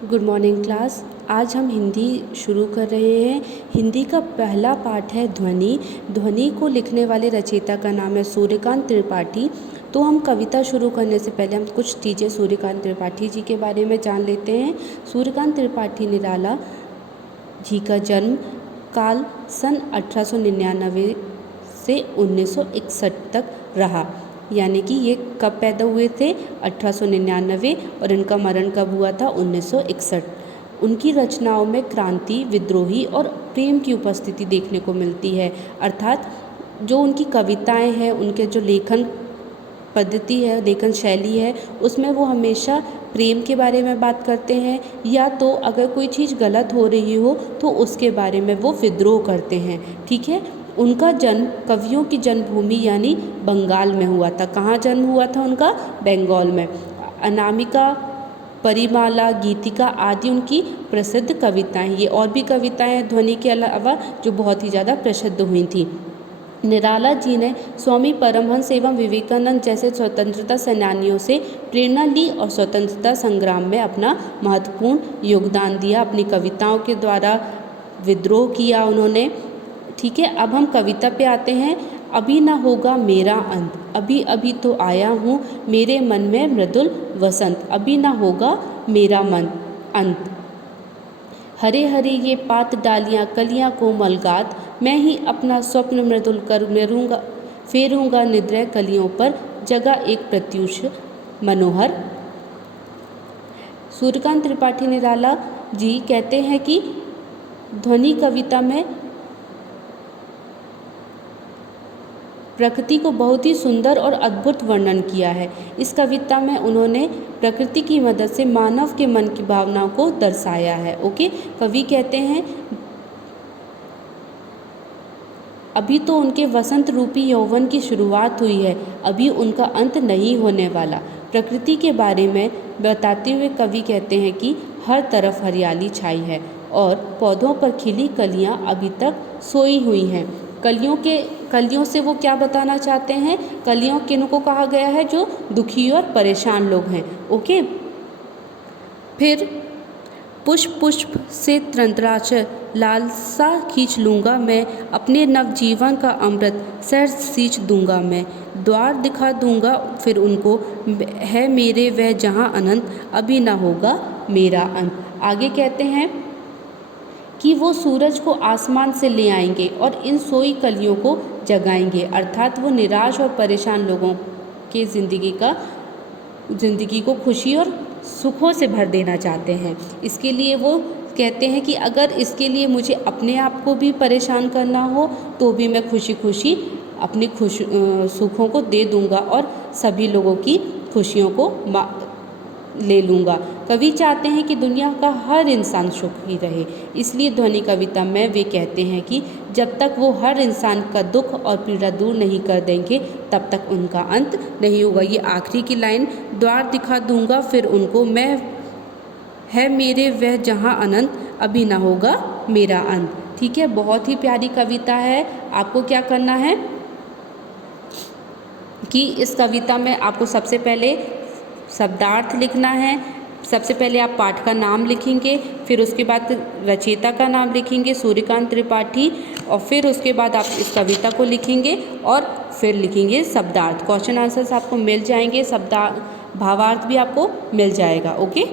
Good morning class. आज हम हिंदी शुरू कर रहे हैं। हिंदी का पहला पाठ है ध्वनि। ध्वनि को लिखने वाले रचयिता का नाम है सूर्यकांत त्रिपाठी। तो हम कविता शुरू करने से पहले हम कुछ चीज़ें सूर्यकांत त्रिपाठी जी के बारे में जान लेते हैं। सूर्यकांत त्रिपाठी निराला जी का जन्म काल सन 1899 से 1961 तक रहा। यानी कि ये कब पैदा हुए थे? 1899। और इनका मरण कब हुआ था? 1961। उनकी रचनाओं में क्रांति, विद्रोही और प्रेम की उपस्थिति देखने को मिलती है। अर्थात जो उनकी कविताएं हैं, उनके जो लेखन पद्धति है, लेखन शैली है, उसमें वो हमेशा प्रेम के बारे में बात करते हैं, या तो अगर कोई चीज़ गलत हो रही हो तो उसके बारे में वो विद्रोह करते हैं। ठीक है। उनका जन्म कवियों की जन्मभूमि यानी बंगाल में हुआ था। कहाँ जन्म हुआ था उनका? बंगाल में। अनामिका, परिमाला, गीतिका आदि उनकी प्रसिद्ध कविताएं। ये और भी कविताएं ध्वनि के अलावा जो बहुत ही ज़्यादा प्रसिद्ध हुई थी। निराला जी ने स्वामी परमहंस एवं विवेकानंद जैसे स्वतंत्रता सेनानियों से प्रेरणा ली और स्वतंत्रता संग्राम में अपना महत्वपूर्ण योगदान दिया। अपनी कविताओं के द्वारा विद्रोह किया उन्होंने। ठीक है। अब हम कविता पे आते हैं। अभी ना होगा मेरा अंत, अभी अभी तो आया हूँ, मेरे मन में मृदुल वसंत। अभी ना होगा मेरा मन अंत। हरे हरे ये पात डालियाँ कलियाँ कोमल गात, मैं ही अपना स्वप्न मृदुल कर मेरूंगा, फेरूंगा निद्रय कलियों पर, जगा एक प्रत्यूष मनोहर। सूर्यकांत त्रिपाठी निराला जी कहते हैं कि ध्वनि कविता में प्रकृति को बहुत ही सुंदर और अद्भुत वर्णन किया है। इस कविता में उन्होंने प्रकृति की मदद से मानव के मन की भावनाओं को दर्शाया है। ओके। कवि कहते हैं अभी तो उनके वसंत रूपी यौवन की शुरुआत हुई है, अभी उनका अंत नहीं होने वाला। प्रकृति के बारे में बताते हुए कवि कहते हैं कि हर तरफ हरियाली छाई है और पौधों पर खिली कलियां अभी तक सोई हुई हैं। कलियों से वो क्या बताना चाहते हैं? कलियों किनको कहा गया है? जो दुखी और परेशान लोग हैं। ओके। फिर पुष्प पुष्प से तंत्राच लालसा खींच लूँगा मैं, अपने नवजीवन का अमृत सर सींच दूँगा मैं, द्वार दिखा दूँगा फिर उनको, है मेरे वह जहाँ अनंत, अभी ना होगा मेरा अंत। आगे कहते हैं कि वो सूरज को आसमान से ले आएंगे और इन सोई कलियों को जगाएंगे। अर्थात वो निराश और परेशान लोगों के ज़िंदगी को खुशी और सुखों से भर देना चाहते हैं। इसके लिए वो कहते हैं कि अगर इसके लिए मुझे अपने आप को भी परेशान करना हो तो भी मैं खुशी खुशी अपनी सुखों को दे दूंगा और सभी लोगों की खुशियों को ले लूँगा। कवि चाहते हैं कि दुनिया का हर इंसान सुखी रहे। इसलिए ध्वनि कविता में वे कहते हैं कि जब तक वो हर इंसान का दुख और पीड़ा दूर नहीं कर देंगे तब तक उनका अंत नहीं होगा। ये आखिरी की लाइन, द्वार दिखा दूंगा फिर उनको, मैं है मेरे वह जहाँ अनंत, अभी ना होगा मेरा अंत। ठीक है। बहुत ही प्यारी कविता है। आपको क्या करना है कि इस कविता में आपको सबसे पहले शब्दार्थ लिखना है। सबसे पहले आप पाठ का नाम लिखेंगे, फिर उसके बाद रचयिता का नाम लिखेंगे सूर्यकांत त्रिपाठी, और फिर उसके बाद आप इस कविता को लिखेंगे और फिर लिखेंगे शब्दार्थ। क्वेश्चन आंसर्स आपको मिल जाएंगे, भावार्थ भी आपको मिल जाएगा। ओके।